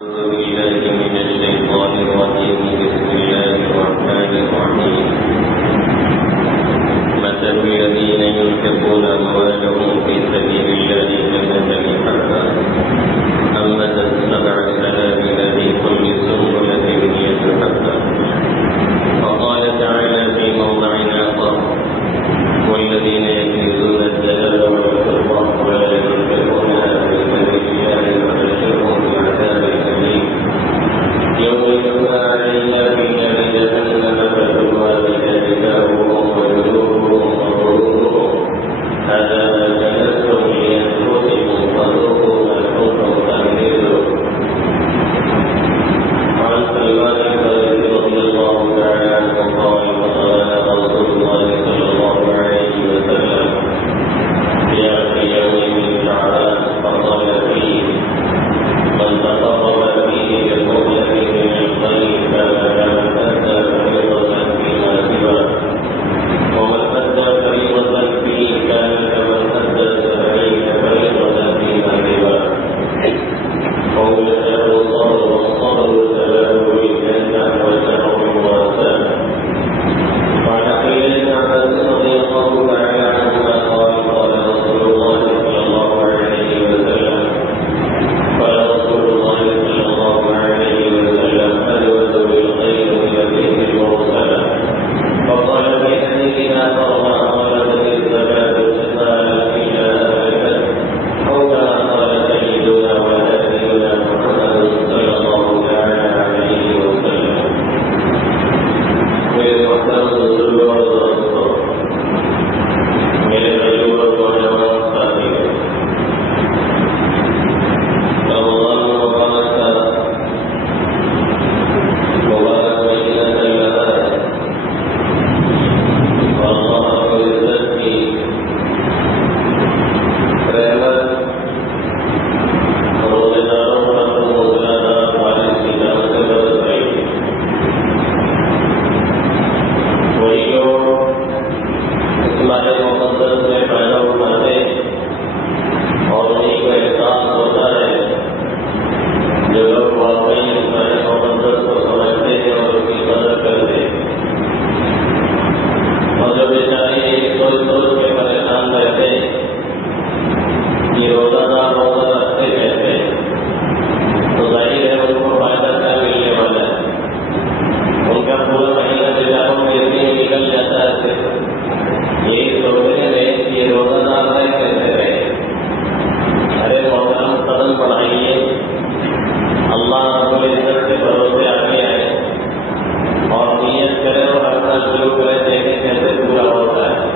أعوذ بالله من الشيطان الرجيم. بسم الله الرحمن الرحيم. مثل الذين ينفقون أموالهم في سبيل الله كمثل حبة أنبتت سبع سنابل في كل سنبلة 100 حبة. وقال تعالى في موضع آخر: والذين يكنزون الذهب والفضة ولا ينفقونها في سبيل الله فبشرهم بعذاب أليم يوم يحمى عليها في نار جهنم فتكوى بها جباههم وجنوبهم وظهورهم هذا ما كنزتم لأنفسكم فذوقوا ما كنتم تكنزون. وعن سلمان الفارسي رضي الله تعالى عنه قال: قال رسول الله صلى الله عليه وسلم: جاء في يوم من شعبان فقال فيه: من تقرب فيه بالقبلة من الخير كان كمن أدى فريضة فيما سواه، ومن أدى فريضة فيه كان كمن أدى 70 فريضة فيما سواه. قولته الصبر، والصبر سبب الجنة والشر المواساة. وعن أبي بن عباس رضي الله تعالى عنهما قال: قال رسول الله صلى الله عليه وسلم: قال رسول الله صلى الله عليه وسلم: أجود بالخير من الريح المرسلة. فقال في حديثنا: فرض قالت الزكاة اتصالا إلى أبد، أو كما قال سيدنا ونبينا محمد صلى الله تعالى عليه وسلم. میرے محترم بزرگوں اور دوستوں، میرے بھائیوں اور نوجوان ساتھی، رمضان مبارک کا مبارک مہینہ چل رہا ہے اور اللہ رب العزت کی رحمت روزے داروں پر موزلادار بارش کی طرف سے برس رہی ہے. وہی لوگ اس ماہ مقدس میں پیدا اٹھاتے اور انہیں کو احساس ہوتا ہے جو لوگ واقعی اس ماہ مقدس کو سمجھتے ہیں اور اس کی قدر کرتے ہیں، اور جو بیچارے یہ سوچ کے پریشان رہتے ہیں کہ روزہ دار روزہ رکھتے کہتے ہیں، تو ظاہر ہے ان کو فائدہ کیا ملنے والا ہے. ان کا پورا مہینہ بیچاروں میں اتنی نکل جاتا ہے صرف یہی سوچنے میں کہ یہ روزہ دار ہے کیسے رہے. ارے محترم، قدم بڑھائیے، اللہ رب العزت کے بھروسے آگے آئے اور نیت کرے اور رکھنا شروع کرے، دیکھیں کیسے پورا ہوتا ہے.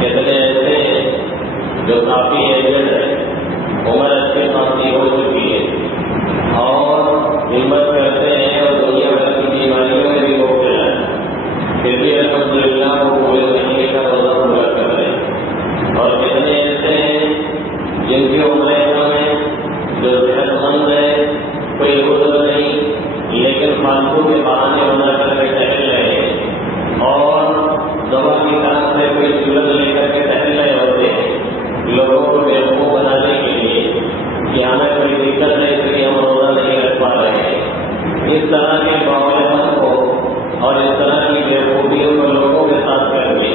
کتنے ایسے ہیں جو کافی ایجنٹ ہے، عمر اچھی خاصی ہو چکی ہے اور ہمت کرتے ہیں اور دنیا بھر کی بیماریوں میں بھی مبتلا ہے، پھر بھی الحمدللہ وہ پورے مہینے کا روزہ پورا کر رہے ہیں. اور کتنے ایسے ہیں جن کی عمریں کم ہے، جو صحت مند ہے، کوئی عذر نہیں، لیکن فالتو کے بہانے بنا کر کے ٹہل رہے ہیں اور دوا کی طرف سے کوئی سلط لے کر کے ٹہل رہے ہوتے ہیں لوگوں کو بیوقوف بنانے کے لیے کہ ہمیں کوئی دقت ہے اس لیے ہم روزہ نہیں رکھ پا رہے ہیں. اس طرح کے معاملات کو اور اس طرح کی بیوقوفیوں کو لوگوں کے ساتھ کر کے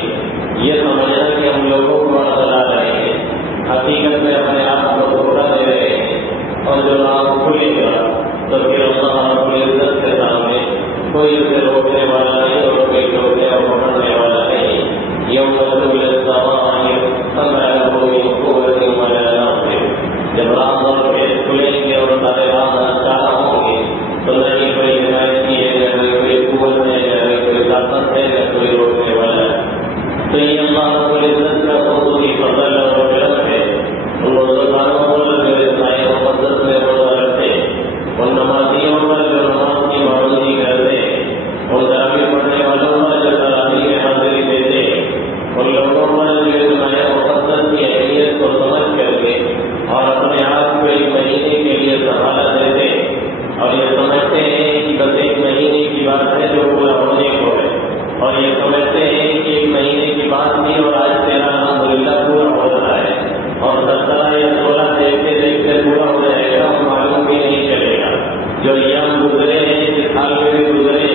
یہ سمجھنا کہ ہم لوگوں کو اڑا رہے ہیں، حقیقت میں اپنے آپ کو دھوکہ دے رہے ہیں. اور جو راہ کھلے گا تو پھر اللہ رب العزت کے سامنے کوئی اسے روکنے والا نہیں اور کوئی روکنے اور پکڑنے والا نہیں. یوم جب رات اور پیٹ کھلیں گے اور جو ایام گزرے ہیں جس حال میں بھی گزرے،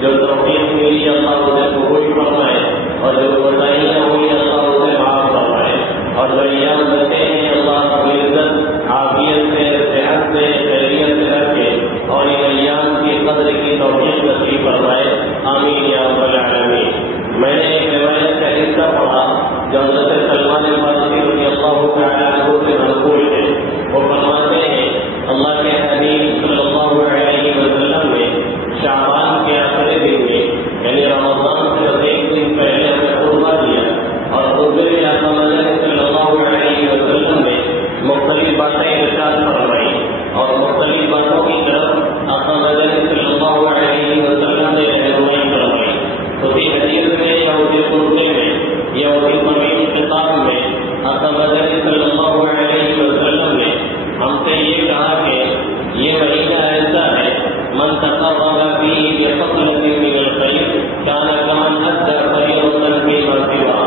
جو توفیق ملی اللہ اسے قبول فرمائے، اور جو کوتاہیاں ہوئی اللہ اسے معاف فرمائے، اور جو ایام بچے ہیں اللہ رب العزت عافیت سے، صحت سے، خیریت سے رکھے، اور ان ایام کی قدر کی توفیق نصیب فرمائے، آمین یا رب العالمین۔ میں نے ایک روایت کا حصہ پڑھا جو حضرت سلمان فارسی رضی اللہ تعالیٰ عنہ سے منقول ہے۔ وہ فرماتے ہیں اللہ کے حبیب صلی اللہ علیہ وسلم نے شعبان کے آخری دن میں یعنی رمضان سے ایک دن پہلے ہمیں خطبہ دیا، اور خطبے میں آقا مدنی صلی اللہ علیہ وسلم نے مختلف باتیں ارشاد فرمائی، اور مختلف باتوں کی طرف آقا مدنی صلی اللہ علیہ وسلم نے رہنمائی فرمائی۔ تو اسی حدیث میں یا اسی خطبے میں یا اسی طویل خطاب میں آقا مدنی صلی اللہ علیہ وسلم نے ہم سے یہ کہا کہ یہ مہینہ ایسا ہے من تقرب فيه بخصلة من الخير كان كمن أدى فريضة فيما سواه۔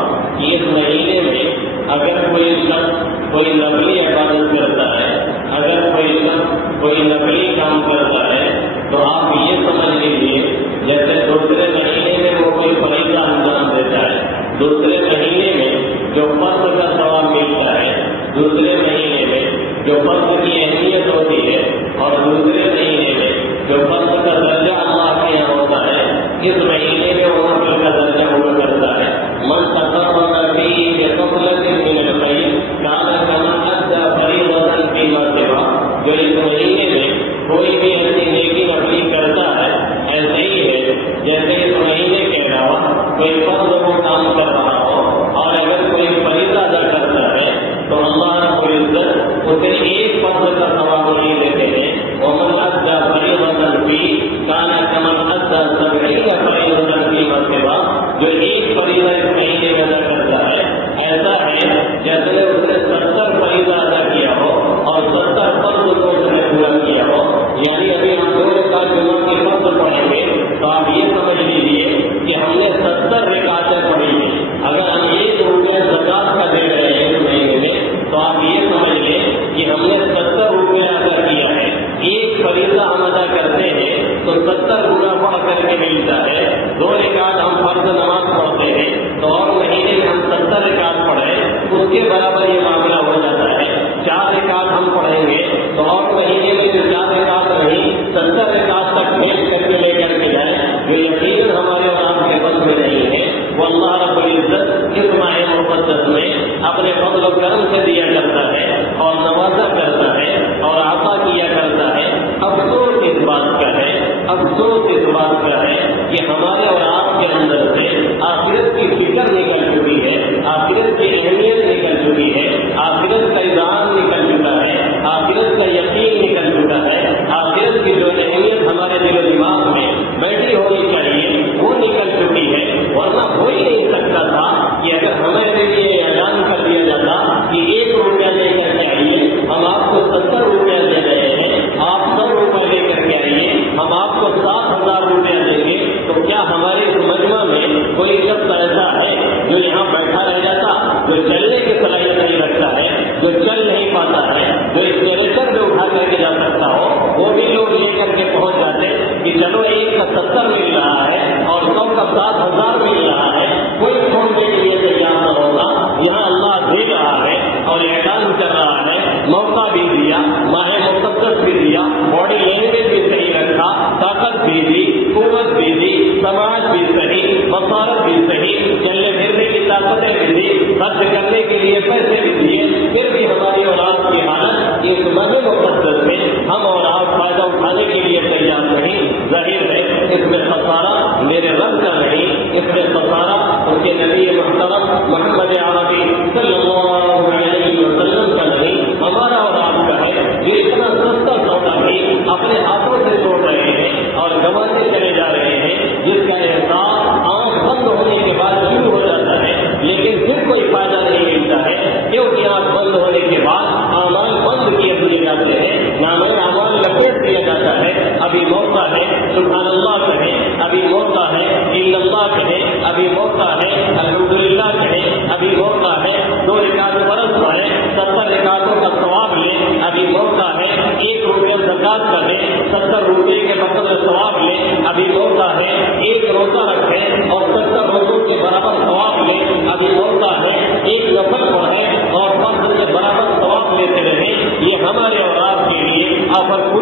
اس مہینے میں اگر کوئی شخص کوئی نفلی عبادت کرتا ہے، اگر کوئی شخص کوئی نفلی کام کرتا ہے، تو آپ یہ سمجھ لیجیے جیسے دوسرے مہینے میں وہ کوئی فریضہ انجام دیتا ہے، دوسرے مہینے میں جو فرض کا ثواب ملتا ہے، دوسرے مہینے میں جو فرض کی اہمیت ہوتی ہے، اور دوسرے مہینے میں جو فرض کا درجہ اللہ کے یہاں ہوتا ہے، اس مہینے میں وہ نفل کا درجہ ہوا کرتا ہے۔ من تقرب فيه بخصلة من الخير كان كمن أدى فريضة فيما سواه۔ جو اس مہینے میں کوئی بھی ایسی نیکی نفلی کرتا ہے، ایسے ہی ہے جیسے اس مہینے کے علاوہ کوئی فرض کو کام کر رہا ہو، اور اگر کوئی فریضہ ادا کرتا ہے تو اللہ رب العزت اسے ایک فرض کا ثواب نہیں دیتے ہیں۔ ومن أدى فريضة فيه كان كمن أدى 70 فريضة فيما سواه۔ جو ایک فریضہ اس مہینے میں ادا کرتا ہے ایسا ہے جیسے اس نے 70 فریضہ ادا کیا ہو اور 70 فرض کو اس نے پورا کیا ہو۔ یعنی ابھی ہم دونوں کا جمعہ کی فرض پڑھیں گے تو آپ یہ سمجھ لیجیے کہ ہم نے 70 رکعتیں پڑھی ہیں۔ اگر ہم ایک روپیہ زکوٰۃ کا دے رہے ہیں اس مہینے میں تو آپ یہ سمجھ لیں کہ ہم نے 70 روپیہ ادا کیا ہے۔ ایک فریضہ ہم ادا کرتے ہیں تو 70 گنا پڑھ کر کے ملتا ہے۔ 2 رکعت ہم فرض نماز پڑھتے ہیں تو اور مہینے میں ہم 70 رکعت پڑھیں، اس کے برابر یہ معاملہ ہو جاتا ہے۔ 4 رکعت ہم پڑھیں گے تو اور مہینے میں 4 رکعت نہیں 70 رکعت تک بھیج کر کے لے کر کے جائیں، جو یقیناً ہمارے اور آپ کے بس میں نہیں ہے۔ وہ اللہ رب العزت اس ماہ مقدس میں اپنے فضل و کرم سے دیا کرتا ہے اور نوازا کرتا ہے اور عطا کیا کرتا ہے۔ افسوس اس بات کا ہے، افسوس اس بات کا ہے کہ ہمارے اور آپ کے اندر سے آخرت کی فکر نکل چکی ہے، آخرت کی اہمیت نکل چکی ہے، آخرت کا اذعان نکل چکا ہے، آخرت کا یقین نکل چکا ہے، آخرت کی جو اہمیت ہمارے دل و دماغ میں بیٹھی ہونی چاہیے وہ نکل چکی ہے۔ ورنہ ہو ہی نہیں سکتا تھا کہ اگر ہمارے لیے اعلان کر دیا جاتا کہ 1 روپیہ لے کر کے آئیے، ہم آپ کو 70 روپیہ دے رہے ہیں، آپ 100 روپیہ لے کر کے آئیے، ہم آپ کو 7,000 روپیہ دیں گے، تو کیا ہمارے اس مجمع میں کوئی شخص ایسا ہے جو یہاں بیٹھا رہ جاتا، جو چلنے کی صلاحیت نہیں رکھتا ہے، جو چل نہیں پاتا ہے، جو اسٹریچر میں اٹھا کر کے جا سکتا ہو، وہ بھی لوگ لے کر کے پہنچ جاتے کہ چلو 1 کا 70 مل رہا ہے اور 100 کا 7,000 مل رہا ہے، کوئی چھوڑنے کے لیے تیار نہ ہوگا۔ یہاں اللہ دے رہا ہے اور اعلان کر رہا ہے، موقع بھی دیا، ماہ مقدس بھی دیا، باڈی لینگویج بھی صحیح رکھا، طاقت بھی دی، قوت بھی دی، سماج بھی صحیح، بصارت بھی صحیح، چلنے پھرنے کی طاقتیں بھی دی، خرچ کرنے کے لیے پیسے بھی دیے، پھر بھی ہماری اور آپ کی حالت اس ماہ مقدس میں ہم اور آپ فائدہ اٹھانے کے لیے تیار نہیں۔ ظاہر ہے اس میں خسارہ میرے رب کا نہیں، اس میں خسارہ ان کے نبی محترم محمد عربی صلی اللہ علیہ وسلم کا نہیں، ہمارا اور آپ کا ہے۔ یہ اتنا سستا سودا بھی اپنے ہاتھوں سے توڑ رہے ہیں اور گنواتے چلے جا رہے ہیں، جس کا احساس آنکھ بند ہونے کے بعد شروع ہو جاتا ہے لیکن پھر کوئی فائدہ نہیں ملتا ہے، کیونکہ آنکھ بند ہونے کے بعد اعمال بند کیے دیے جاتے ہیں، نام اعمال لپیٹ دیا جاتا ہے۔ ابھی موقع ہے سبحان اللہ کہیں، ابھی موقع ہے ان اللہ کہیں، ابھی موقع ہے الحمدللہ کہیں، ابھی موقع ہے 2 رکعت فرض پڑھیں، 70 رکعتوں کا ثواب لیں، ابھی موقع ہے 1 روپیہ زکوٰۃ کا دیں، 70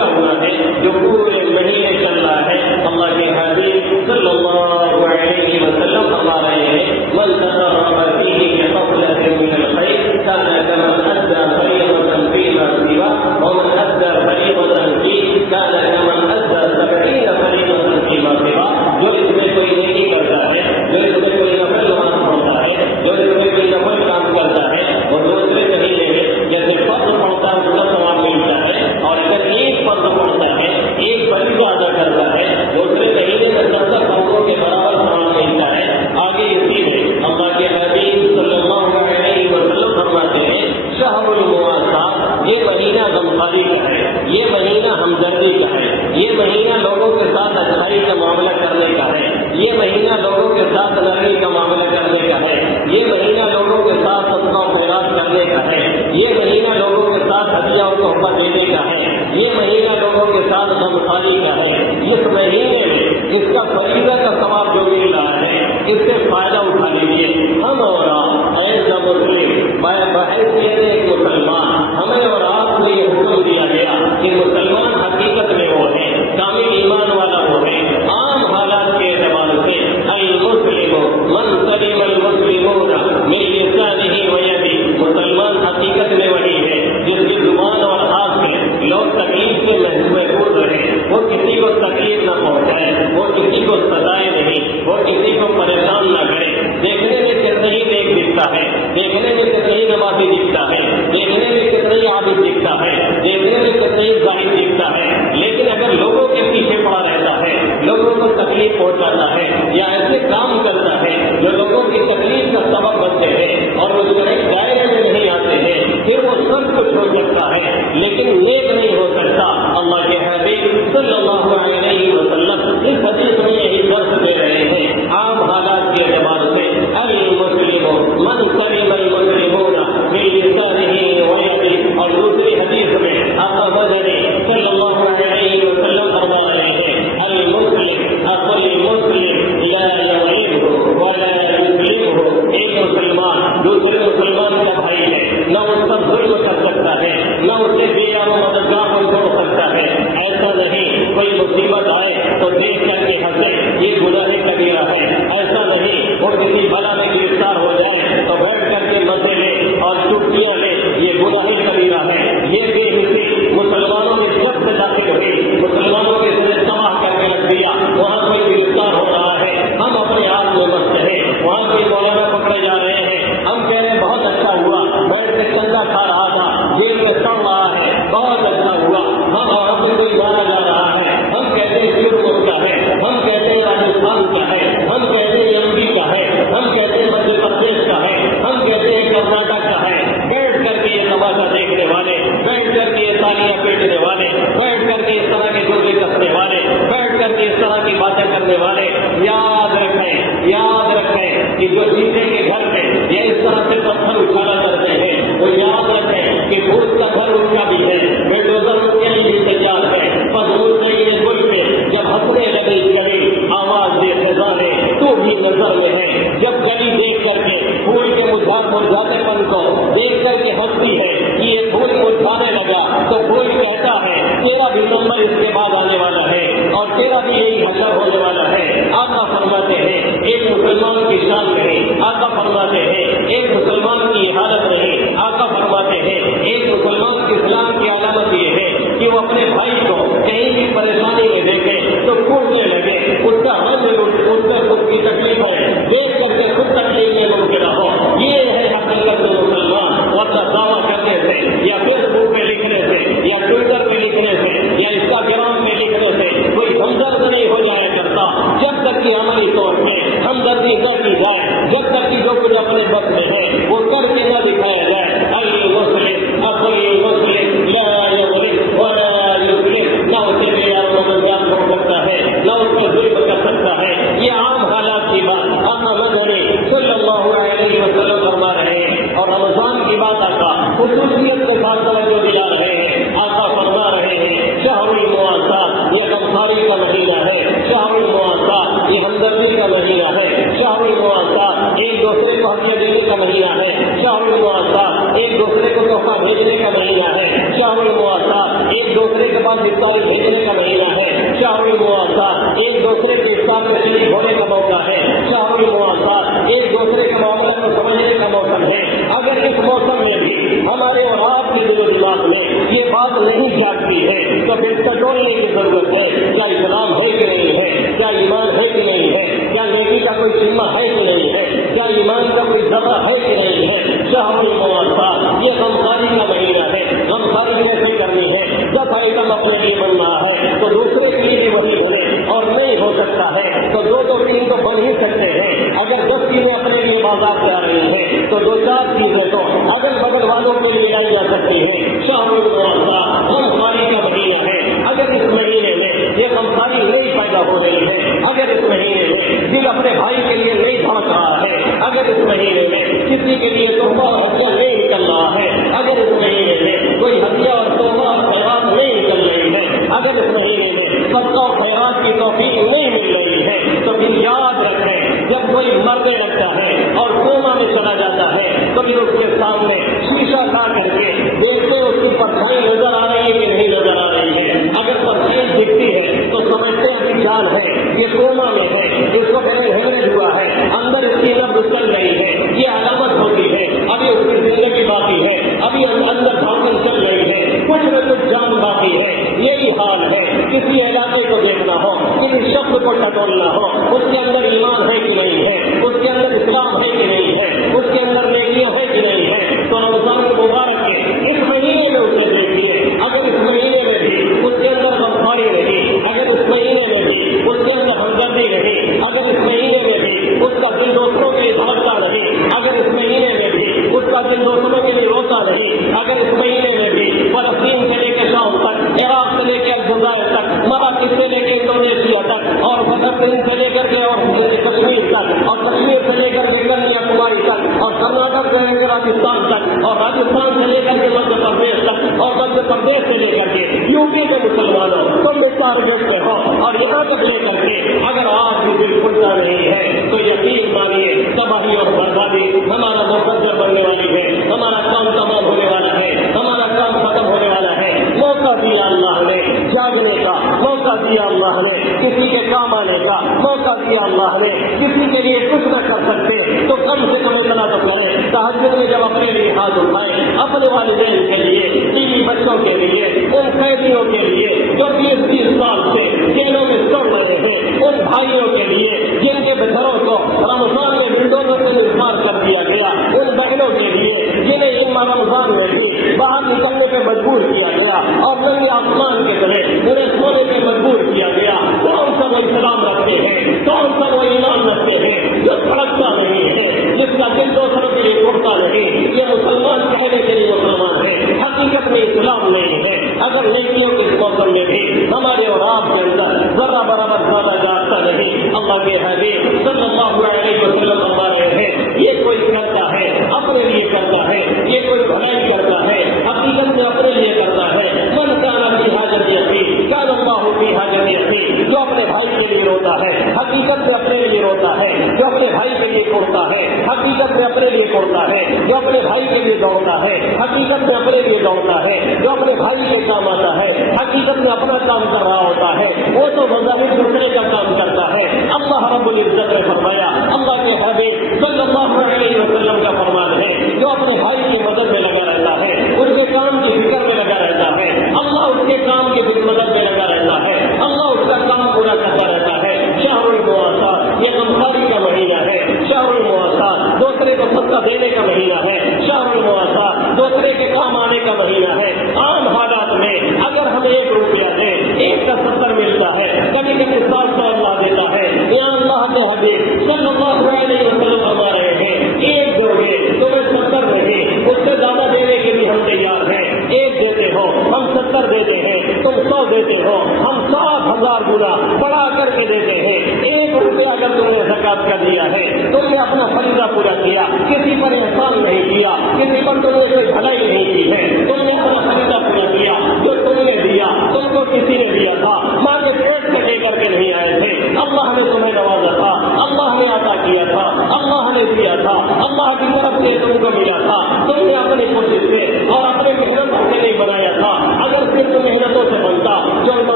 گزرا ہوا ہے جو پورے مہینے چل رہا ہے. اللہ کے حبیب صلی اللہ علیہ وسلم فرما رہے ہیں من تقرب فيه بخصلة من الخير كان كمن أدى فريضة فيما سوى ومن أدى فريضة فيه كان كمن أدى 70 فريضة فيما سوى. جو اس میں کوئی نیکی کرتا ہے, جو اس میں کوئی نفل نماز پڑھتا ہے, جو اس میں کوئی نفل کام کرتا ہے, وہ دوسرے مہینے میں جیسے فرض پڑھتا ہے اس کا ثواب ملتا ہے. اور اگر ایک فرض پڑھتا ہے, ایک فریضہ ادا کرتا ہے, دوسرے مہینے میں 70 فرضوں کے برابر ثواب ملتا ہے. آگے اسی میں اللہ کے حبیب صلی اللہ علیہ وسلم فرماتے ہیں شہر المواساۃ, یہ مہینہ غمخواری کا ہے, یہ مہینہ ہمدردی کا ہے, یہ مہینہ لوگوں کے ساتھ اچھائی کا معاملہ کرنے کا ہے, یہ مہینہ لوگوں کے ساتھ نرمی کا معاملہ کرنے کا ہے, یہ مہینہ لوگوں کے ساتھ صدقہ و خیرات کرنے کا ہے, یہ مہینہ لوگوں کے ساتھ ہدیہ اور تحفہ دینے کا ہے, یہ مہینہ لوگوں کے ساتھ غمخواری کا ہے. اس مہینے میں اس کا فریضہ کا ثواب جو مل رہا ہے اس سے فائدہ اٹھا لیجیے. ہم اور آپ ایز اے مسلم بحیثیت ایک مسلمان, ہمیں اور آپ کو یہ حکم دیا گیا کہ مسلمان حقیقت میں وہ ہے, کامل ایمان والا وہ ہے. عام حالات کے اعتبار سے المسلم من سلم المسلمون من لسانه ويده, مسلمان حقیقت میں وہی ہے جس کی زبان اور ہاتھ سے لوگ تکلیف سے محفوظ رہے, وہ کسی کو تکلیف نہ پہنچائے, وہ کسی کو ستائے نہیں, وہ کسی کو پریشان نہ کرے. دیکھنے میں کتنا ہی نیک دکھتا ہے, دیکھنے میں کتنا ہی نمازی دکھتا ہے, دیکھنے میں کتنا ہی عابد دکھتا ہے, دیکھنے میں کتنا ہی زاہد دکھتا ہے, لیکن اگر لوگوں کے پیچھے پڑا رہتا ہے, لوگوں کو تکلیف پہنچاتا ہے یا ایسے کام کرتا ہے جو لوگوں کی تکلیف کا سبب بنتے ہیں اور وہ ایک دائرے میں نہیں آتے ہیں, پھر وہ سب کچھ ہو سکتا ہے لیکن نیک نہیں ہو سکتا. اللہ کے حبیب صلی اللہ علیہ وسلم اس حدیث میں یہی درس دے رہے ہیں. عام حالات کے اعتبار سے المسلم من سلم المسلمون من لسانه ويده, اور دوسری حدیث میں آقا مدنی صلی اللہ علیہ وسلم فرما رہے ہیں المسلم اخو المسلم لا يغلبه ولا يسلمه. ایک مسلمان دوسرے مسلمان کا بھائی ہے, نہ اس پر ظلم کر سکتا ہے, نہ اسے بے اور مددگار کو چھوڑ سکتا ہے. ایسا نہیں کوئی مصیبت آئے تو دیکھ کر کے ہنسے, یہ گناہ کبیرہ ہے. ایسا نہیں وہ کسی بلا میں گرفتار ہو جائے تو بیٹھ کر کے مزے لے اور چٹکیاں لے, یہ گناہ کبیرہ ہے. یہ بے حسی مسلمانوں میں جب سے داخل ہوئی, مسلمانوں کے سر تباہ کر کے رکھ دیا. وہاں کوئی گرفتار ہو رہا ہے, ہم اپنے آپ میں مست ہیں, وہاں کوئی مولانا پکڑے جا رہے ہیں, ہم کہہ رہے ہیں بہت اچھا ہوا, بیٹھ کے چندہ کھا رہا تھا, جیل میں سڑ رہا ہے, بہت اچھا ہوا. ہم اور ہم کوئی مارا جا رہا ہے, ہم کہتے ہیں شروع کا ہے, ہم کہتے ہیں راجستھان کا ہے, ہم کہتے ہیں ایم پی کا ہے, ہم کہتے ہیں مدھیہ پردیش کا ہے, ہم کہتے ہیں کرناٹک کا ہے. بیٹھ کر کے یہ تماشا دیکھنے والے, بیٹھ کر کے یہ تالیاں پیٹنے والے, بیٹھ کر کے اس طرح کے گردے کسنے والے, بیٹھ کر کے اس طرح کی باتیں کرنے والے, یاد رکھیں کہ جو جیتے کے گھر میں یہ اس طرح سے پتھر اچھالا کرتے ہیں, وہ یاد رکھیں کہ بھوت کا گھر ان کا بھی ہے, بلڈوزر ان کے لیے بھی تیار ہے. فضول سے یہ ملک میں جب ہنسنے لگی گلی آواز دے خزانے تو بھی نظر میں ہے. جب گلی دیکھ کر کے پھول کے مرجھاتے پن کو دیکھ کر کے ہنستی ہے کہ یہ پھول مرجھانے لگا تو پھول کہتا ہے تیرا بھی نمبر اس کے بعد آنے والا ہے اور تیرا بھی یہی حشر ہونے والا ہے. آقا فرماتے ہیں ایک مسلمان کی شان نہیں, آقا فرماتے ہیں ایک مسلمان کی حالت نہیں, آقا فرماتے ہیں ایک مسلمان کے اسلام کی علامت یہ ہے کہ وہ اپنے بھائی کو کہیں بھی پریشانی میں دیکھے تو کوسنے لگے, اس کا رنج اس میں خود کی تکلیف ہے, دیکھ کر کے خود تکلیف میں ممکن ہو. یہ ہے حقیقت مسلمان. ورنہ دعویٰ کرنے سے یا فیس بک پہ لکھنے سے یا ٹویٹر پہ لکھنے سے یا انسٹاگرام پہ لکھنے سے کوئی ہمدرد نہیں ہو جایا کرتا. جب تک کہ عملی طور پہ ہمدردی نہ کی جائے, جب تک کہ جو کچھ اپنے بس میں ہے وہ کر کے نہ دکھایا جائے. المسلم اخو المسلم لا یغلب ولا یسلم, نہ اسے بے یار و مددگار ہو سکتا ہے, نہ اس پہ ظلم کر سکتا ہے. یہ عام حالات کی بات آقا مدنی صلی اللہ علیہ وسلم فرما رہے ہیں. اور رمضان کی بات آقا خصوصیت کے ساتھ توجہ دلا رہے ہیں. آقا فرما رہے ہیں شہر المواساۃ, یہ غمخواری کا مہینہ ہے, شہر المواساۃ یہ ہمدردی کا مہینہ ہے, شہر المواساۃ ایک دوسرے کو ہدیہ دینے کا مہینہ ہے, شہر المواساۃ ایک دوسرے کو تحفہ بھیجنے کا مہینہ ہے, شہر المواساۃ ایک دوسرے کے بعد افطاری بھیجنے کا مہینہ ہے، شہر المواسات، ایک دوسرے کے ساتھ شریک ہونے کا موقع ہے، شہر المواسات، ایک دوسرے کے معاملے کو سمجھنے کا موسم ہے۔ اگر اس موسم میں بھی ہمارے اور آپ کے دل و دماغ میں یہ بات نہیں جاگتی ہے تو پھر ٹٹولنے کی ضرورت ہے، کیا اسلام ہے کہ نہیں ہے، کیا ایمان ہے کہ نہیں ہے، کیا نیکی کا کوئی سیما ہے کہ نہیں ہے، کیا ایمان کا کوئی ذرہ ہے کہ نہیں ہے۔ شہر المواسات، یہ غمخواری کا مہینہ ہے۔ غمخواری کیسے کرنی ہے؟ جب آئٹم اپنے لیے بن رہا ہے تو دوسرے کے لیے وہی بنے، اور نہیں ہو سکتا ہے تو دو تین تو بن ہی سکتے ہیں۔ اگر 10 چیزیں اپنے لیے بازار سے آ رہی ہیں تو 2-4 چیزیں تو اگل بغل والوں کے لیے لائی جا سکتی ہیں۔ شہر المواسات غمخواری کا مہینہ ہے۔ اگر اس مہینے میں یہ غمخواری نہیں پیدا ہو رہی ہے، اگر اس مہینے میں دل اپنے بھائی کے لیے نہیں دھڑک رہا ہے، اگر اس مہینے میں کسی کے لیے تحفہ اور ہدیہ نہیں نکل رہا ہے، اگر اس مہینے میں کوئی ہدیہ اور تحفہ اور خیرات نہیں نکل رہی ہے، اگر اس مہینے میں صدقہ اور خیرات کی توفیق نہیں مل رہی ہے تو پھر یاد رکھیں، جب کوئی مرنے لگتا ہے اور کوما میں چلا جاتا ہے تو پھر اس کے سامنے شیشہ لا کر کے دیکھتے اس کی پرچھائی نظر آ رہی ہے کہ نہیں نظر آ رہی ہے۔ اگر پرچھائی دکھتی ہے تو سمجھتے ہیں کہ جان ہے، یہ کوما میں ہے، اس کو پہلے ہیمریج ہوا ہے، اندر اس کی نبض چل رہی ہے، یہ علامت ہوتی ہے ابھی اس کی زندگی باقی ہے، ابھی اندر دھڑکن چل رہی ہے، کچھ نہ کچھ جان باقی ہے۔ یہی حال ہے، کسی علاقے کو دیکھنا ہو، کسی شخص کو ٹٹولنا ہو، اس کے اندر ایمان ہے کہ نہیں ہے، اس کے اندر اسلام ہے کہ نہیں ہے، اس کے اندر نیکیاں ہے کہ نہیں ہے، تو رمضان مبارک کے اس مہینے میں اسے دیکھیے۔ اگر اس مہینے میں بھی اس کے اندر غمخواری رہی، اگر اس مہینے میں بھی اس کے اندر ہمدردی رہی، اگر اس مہینے میں بھی اس کا دل دوسروں کے لیے دھڑکتا رہی، اگر اس مہینے میں بھی اس کا دل دوسروں کے لیے روتا رہی، اگر اس مہینے میں بھی فلسطین سے لے کے شام تک، عراق سے لے کے الجزائر تک، مراکش سے لے کے انڈونیشیا تک، اور فلسطین سے لے کر کے اور کشمیر تک، اور کشمیر سے لے کر کے کنیا کماری تک، اور کرناٹک سے لے کر راجستھان تک، اور راجستھان سے لے کر کے مدھیہ پردیش تک، اور مدھیہ پردیش سے لے کر کے یوپی کے مسلمانوں تم اس ٹارگیٹ پہ ہو، اور یہاں تک لے کر کے اگر آج بھی دل کھلتا نہیں ہے تو یقین مانیے تباہی اور بربادی ہمارا مقدر بننے والی ہے، ہمارا کام تمام ہونے والا ہے، ہمارا کام ختم ہونے والا ہے۔ موقع دیا اللہ نے جاگنے کا، موقع دیا اللہ نے کسی کے کام آنے کا، موقع دیا اللہ نے کسی کے لیے کچھ نہ کر سکتے تو کم سے کم اتنا تو کریں، تہجد میں جب اپنے لیے ہاتھ اٹھائیں، اپنے والدین کے لیے، بیوی بچوں کے لیے، ان قیدیوں کے لیے جو 20-30 سال سے جیلوں میں سڑ رہے ہیں، ان بھائیوں کے لیے جن کے بچوں کو رمضان میں ونڈوزوں سے انتظار کر دیا گیا، ان بہنوں کے لیے جنہیں ان رمضان میں بھی باہر نکلنے پہ مجبور کیا گیا اور ننگے آسمان کے تلے انہیں سونے پہ مجبور کیا گیا، کون سا وہ اسلام رکھتے ہیں، کون سا وہ ایمان رکھتے ہیں جو سڑکتا نہیں ہے، جس کا دل دوسروں کے لیے اٹھتا نہیں، یہ مسلمان کہنے کے لیے مسلمان ہے، حقیقت میں اسلام نہیں ہے۔ اگر نیکیوں کے اس موسم میں بھی ہمارے اور آپ کے اندر ذرا برابر زیادہ جاتا نہیں، اللہ کے حبیب صلی اللہ علیہ وسلم فرما رہے ہیں یہ کوئی کرتا ہے اپنے لیے کرتا ہے، یہ کوئی بھلائی کرتا ہے حقیقت میں اپنے لیے کرتا ہے۔ من کان فی حاجت اخیہ کان اللہ فی حاجت اخیہ، جو اپنے بھائی کے لیے روتا ہے حقیقت میں اپنے لیے روتا ہے، جو اپنے بھائی کے لیے کوڑتا ہے حقیقت میں اپنے لیے کوڑتا ہے، جو اپنے بھائی کے لیے دوڑتا ہے حقیقت میں اپنے لیے دوڑتا ہے، جو اپنے بھائی کے کام آتا ہے حقیقت میں اپنا کام کر رہا ہوتا ہے، وہ تو بظاہر دوسرے کا کام کرتا ہے۔ اللہ رب العزت نے فرمایا، اللہ کے حبیب صلی اللہ علیہ وسلم کا فرمان ہے جو اپنے بھائی کی مدد میں لگا رہتا ہے، ان کے کام کی فکر میں لگا رہتا ہے، اللہ اس کے کام کی مدد میں لگا رہتا ہے، اللہ اس کا کام پورا کرتا رہتا ہے۔ شہر المواسات یہ غمخواری کا مہینہ ہے، شہر المواسات دوسرے کو صدقہ دینے کا مہینہ ہے، شہر المواسات دوسرے کے کام آنے کا مہینہ ہے۔ عام حالات میں اگر ہم 1 روپیہ دیں 1 کا 70 ملتا ہے، کبھی کبھی 700 اللہ دیتا ہے۔ یہاں اللہ کے حبیب صلی اللہ علیہ وسلم فرما رہے ہیں 1 دو گے تمہیں 70 نہیں، اس سے زیادہ دینے کے لیے ہم تیار ہیں۔ 1 دیتے ہو ہم 70 دیتے ہیں، تم 100 دیتے ہو ہم 100,000 گنا بڑھا کر کے دیتے ہیں۔ 1 روپیہ اگر تم نے زکات کا دیا ہے، تم نے اپنا فریضہ پورا کیا، کسی پر احسان نہیں کیا، کسی پر تم نے کوئی بھلائی نہیں کی ہے، تم نے اپنا فریضہ پورا کیا، جو تم نے دیا تم کو کسی نے دیا تھا، ماں کے پیٹ سے لے کر کے نہیں آئے تھے، اللہ نے تمہیں نوازا تھا، اللہ نے عطا کیا تھا، اللہ نے دیا تھا، اللہ کی طرف سے تم کو ملا تھا، تم نے اپنی کوشش سے اور اپنے محنتوں سے نہیں بنایا تھا۔ اگر صرف محنتوں سے بنتا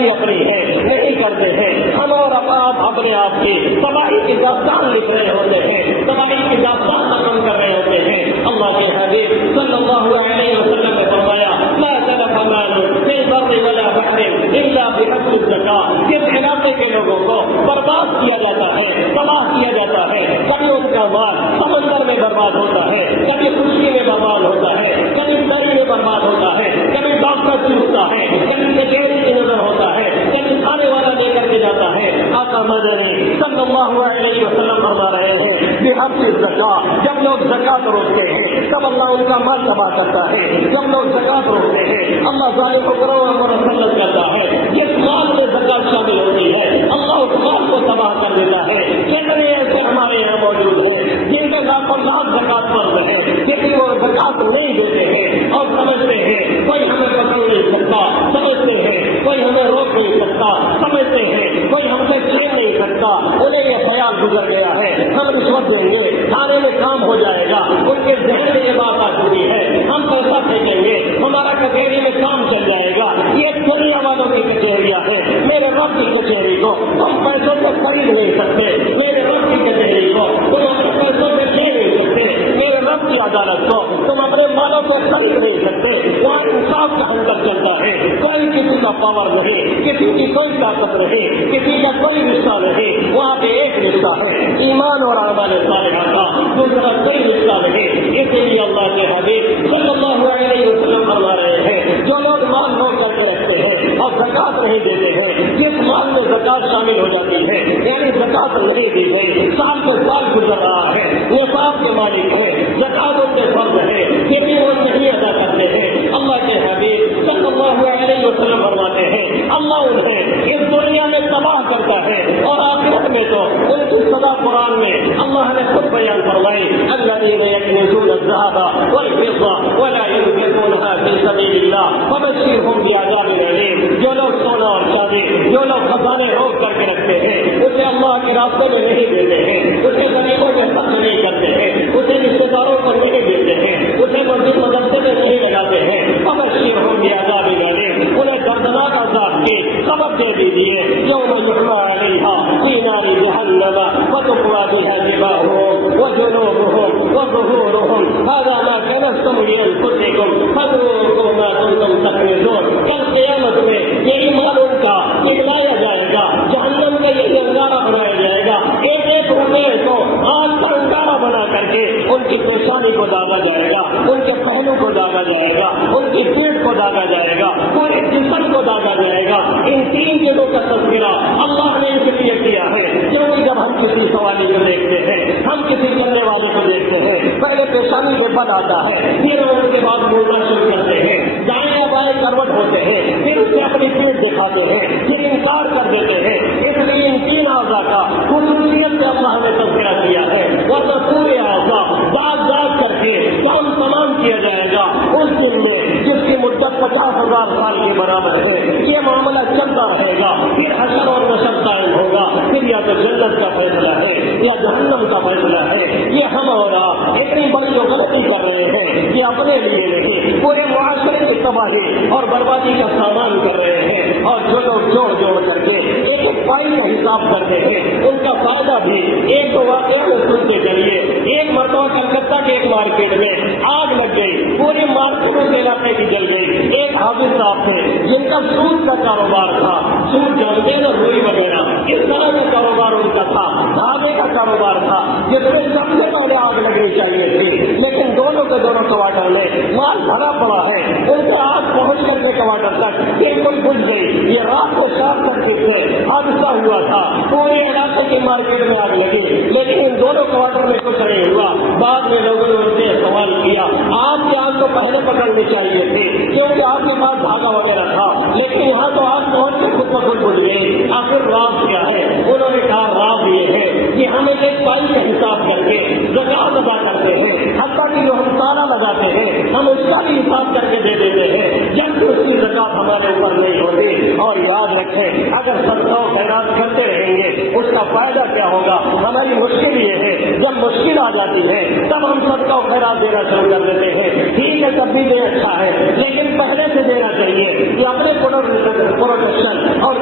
تباہی اپنی ہے نہیں کرتے ہیں. ہم اور آپ اپنے آپ کی تباہی کی داستان لکھ رہے ہوتے ہیں, تباہی کی داستان ختم کر رہے ہوتے ہیں. اللہ کے حبیب صلی اللہ علیہ وسلم نے فرمایا لا تلف مال في البر ولا بحر الا بحسب الزکاة. کس علاقے کے لوگوں کو برباد کیا جاتا ہے, تباہ کیا جاتا ہے, کبھی ان کا مال سمندر میں برباد ہوتا ہے, کبھی خشکی میں برباد ہوتا ہے, کبھی دری میں برباد ہوتا ہے, کبھی ڈاکٹر چوستا ہے, کبھی کچہری کی نظر ہوتا ہے, کبھی کھانے والا لے کر کے جاتا ہے. آقا مدنی صلی اللہ علیہ وسلم فرما رہے ہیں بحسب الزکاة. جب لوگ زکات روکتے ہیں تب اللہ ان کا مال تباہ کرتا ہے. جب لوگ زکات روکتے ہیں اللہ ظالم کو کرو اور مسلط کرتا ہے. جس مال میں زکات شامل ہوتی ہے اللہ اس مال کو تباہ کر دیتا ہے. کتنے ایسے ہمارے یہاں موجود ہیں جن کے لاکھوں لاکھ زکات فرض ہے, لیکن وہ زکات نہیں دیتے ہیں اور سمجھتے ہیں کوئی ہمیں پکڑ نہیں سکتا, سمجھتے ہیں کوئی ہمیں روک نہیں سکتا, سمجھتے ہیں کوئی ہم سے چھین نہیں سکتا. انہیں یہ خیال گزر گیا ہے ہم رشوت دیں گے تھانے میں کام ہو جائے گا. ان کے ذہن میں یہ بات آ چکی ہے ہم پیسہ پھینکیں گے ہمارا کچہری میں کام چل جائے گا. یہ دنیا والوں کی کچہریاں ہیں. میرے رب کی کچہری کو ہم پیسوں سے خرید نہیں سکتے. میرے رب کی کچہری کو تم اپنے پیسوں سے لے نہیں سکتے. میرے رب کی عدالت کو تم اپنے مالوں سے خرید نہیں سکتے. وہاں انصاف کا حنکر چلتا ہے. کوئی کسی کا پاور نہیں, کسی کی کوئی طاقت نہیں, کسی کا کوئی رشتہ نہیں. وہاں پہ ایک رشتہ ہے ایمان اور اعمال صالحہ کا, دوسرا کوئی رشتہ نہیں. اسی لیے اللہ کے حبیب صلی اللہ علیہ وسلم فرما رہے ہیں جو لوگ مال روک کر کے رکھتے ہیں اور زکات نہیں دیتے ہیں, جس مال میں زکات شامل ہو جاتی ہے یعنی زکات نہیں دی گئی, سال کے سال گزر رہا ہے, نصاب کے مالک ہے, زکات ان کے فرض ہے لیکن وہ نہیں ادا کرتے ہیں. اللہ کے حبیب صلی اللہ علیہ وسلم فرماتے ہیں اللہ انہیں اس دنیا میں تباہ کرتا ہے اور آخرت میں تو ان کی سزا قرآن میں اللہ نے خود بیان فرمائی الذین یکنزون الذهب والفضة ولا ينفقونها في سبيل الله فبشرهم بعذاب أليم. جو لوگ سونا اور چاندی, جو لوگ خزانے روک کر کے رکھتے ہیں اسے اللہ کے راستے میں نہیں دیتے ہیں, اسے غریبوں میں خرچ نہیں کرتے ہیں, اسے رشتے داروں کو نہیں دیتے ہیں, اسے مسجد مدرسے میں نہیں لگاتے ہیں, فبشرهم بعذاب أليم. انہیں دردناک عذاب کی خبر دے دیجیے یوم یحمى علیہا فی نار جہنم وتقوی بها جباہهم وجنوبهم وظہورهم هذا ما كنزتم لأنفسكم فذوقوا ما كنتم تكنزون. کل قیامت میں یہ ایمان ان کا پگھلایا جائے گا, جہنم کا یہ انگارہ بنایا جائے گا. ایک ایک روپے کو آگ کا انگارہ بنا کر کے ان کی پیشانی کو داغا جائے گا, ان کے پہلو کو داغا جائے گا, ان کی پیٹ کو داغا جائے گا, پورے جسم کو داغا جائے گا. ان تین چیزوں کا تذکرہ اللہ نے اس لیے کیا ہے کیونکہ جب ہم کسی سوالی کو دیکھتے ہیں, ہم کسی کرنے والے کو دیکھتے ہیں, پہلے پیشانی میں بل آتا ہے, پھر ان کے بعد بولنا شروع کرتے ہیں, دائیں یا بائیں کروٹ ہوتے ہیں, پھر اسے اپنی پیٹ دکھاتے ہیں, پھر انکار کر دیتے ہیں. اس لیے ان تین اعضاء کا خصوصیت سے اللہ نے تذکرہ کیا ہے. ورنہ پورے اعضاء داغ داغ کر کے کام تمام کیا جائے گا اس دن میں جس کی مدت 50,000 سال کے برابر ہے. یہ معاملہ چلتا رہے گا, پھر حشر اور نشر قائم ہوگا, پھر یا تو جنت کا فیصلہ ہے یا جہنم کا فیصلہ ہے. یہ ہم اور آپ اتنی بڑی جو غلطی کر رہے ہیں یہ اپنے لیے نہیں پورے معاشرے کی تباہی اور بربادی کا سامان کر رہے ہیں. اور جو لوگ جوڑ جوڑ کر کے ایک ایک پائی کا حساب کرتے ہیں ان کا فائدہ بھی ایک دو واقعہ میں سنتے چلیے. ایک مرتبہ کلکتہ کے ایک مارکیٹ میں آگ لگ گئی, پوری مارکیٹ اس علاقے کی جل گئی. ایک حافظ صاحب تھے جن کا سود کا کاروبار تھا, سود جانتے ہیں روئی وغیرہ, اس طرح کا کاروبار ان کا تھا, دھاگے کا کاروبار تھا جس میں سب سے پہلے آگ لگنی چاہیے تھی. لیکن دونوں کے دونوں کواٹر میں مال بھرا پڑا ہے, ان سے آگ پہنچ کر کے کواٹر تک بالکل بجھ گئی. یہ رات کو شارٹ سرکٹ سے حادثہ ہوا تھا, پورے علاقے کی مارکیٹ میں آگ لگی, لیکن ان دونوں کواٹر میں کچھ نہیں ہوا. بعد میں لوگوں نے ان سے سوال کیا آپ کی آگ کو پہلے پکڑنی چاہیے تھی کیونکہ آپ کے پاس دھاگا وغیرہ تھا, لیکن یہاں تو آگ پہنچ کے خود بخود بجھ گئی. آخر راز کیا ہے؟ انہوں نے کہا راز یہ ہے کہ ہم ایک پائی کا حساب کر کے زکات ادا کرتے ہیں, حتیٰ کہ جو ہم تالا لگاتے ہیں ہم اس کا بھی حساب کر کے دے دیتے ہیں جب کہ اس کی زکات ہمارے اوپر نہیں ہوتی. اور یاد رکھیں اگر صدقہ و خیرات کرتے رہیں گے اس کا فائدہ کیا ہوگا؟ ہماری مشکل یہ ہے جب مشکل آ جاتی ہے تب ہم صدقہ و خیرات دینا شروع کر دیتے ہیں. ٹھیک ہے تب بھی دے اچھا ہے, لیکن پہلے سے دینا چاہیے کہ اپنے پروٹیکشن اور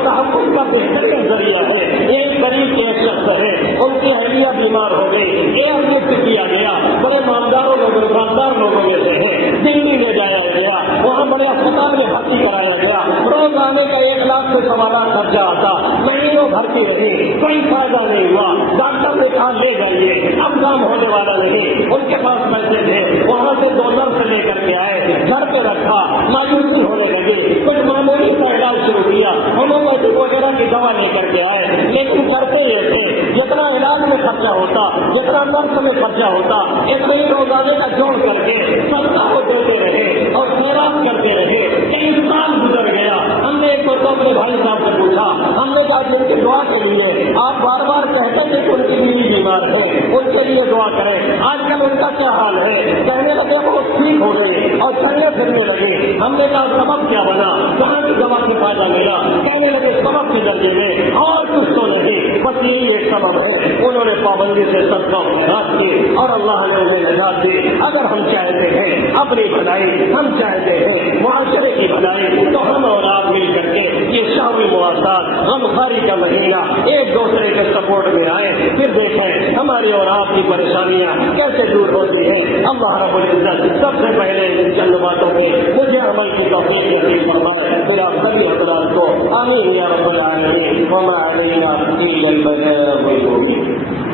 طرف سے سوالات خرچہ آتا، مہینوں بھرتی رہی، کوئی فائدہ نہیں ہوا، ڈاکٹر نے کہا لے جائیے، اب کام ہونے والا نہیں، ان کے پاس پیسے تھے، وہاں سے 2 نرس لے کر کے آئے، گھر پہ رکھا، مایوسی ہونے لگی، کچھ معمولی سا علاج شروع کیا، ہومیوپیتھی وغیرہ کی دوا لے کر کے آئے، لیکن کرتے یہ تھے جتنا علاج میں خرچہ ہوتا، جتنا نرس میں خرچہ ہوتا، اتنے ہی روزانے کا جوڑ کر کے صدقہ کو دیتے رہے اور خیرات کرتے رہے۔ کئی سال گزر گیا، ہم نے ایک مرتبہ اپنے بھائی صاحب سے پوچھا، ہم نے کہا جن کی دعا کے لیے آپ بار بار کہتے ہیں کہ ان کی بیوی بیمار ہے، ان کے لیے دعا کریں، آج کل ان کا کیا حال ہے؟ کہنے لگے وہ ٹھیک ہو گئے اور چلنے پھرنے لگے۔ ہم نے کہا سبب کیا بنا، کہاں کی دوا سے فائدہ ملا؟ کہنے لگے سبب کے درجے میں اور کچھ تو نہیں، بس یہی ایک سبب ہے، انہوں نے پابندی سے صدقہ خیرات کی اور اللہ نے انہیں نجات دی۔ اگر ہم چاہتے ہیں اپنی بھلائی، ہم چاہتے ہیں معاشرے کی بھلائی، تو ہم اور آپ مل کر کے یہ شہری مواسات، غمخواری کا مہینہ ایک دوسرے کے سپورٹ میں آئے، پھر دیکھیں ہماری اور آپ کی پریشانیاں کیسے دور ہوتی ہیں۔ اللہ رب العزت سب سے پہلے ان چند باتوں میں مجھے عمل کی توفیق نصیب فرمائے، پھر آپ سبھی حضرات کو آمین یا رب العالمین۔ وما علینا الا البلاغ المبین۔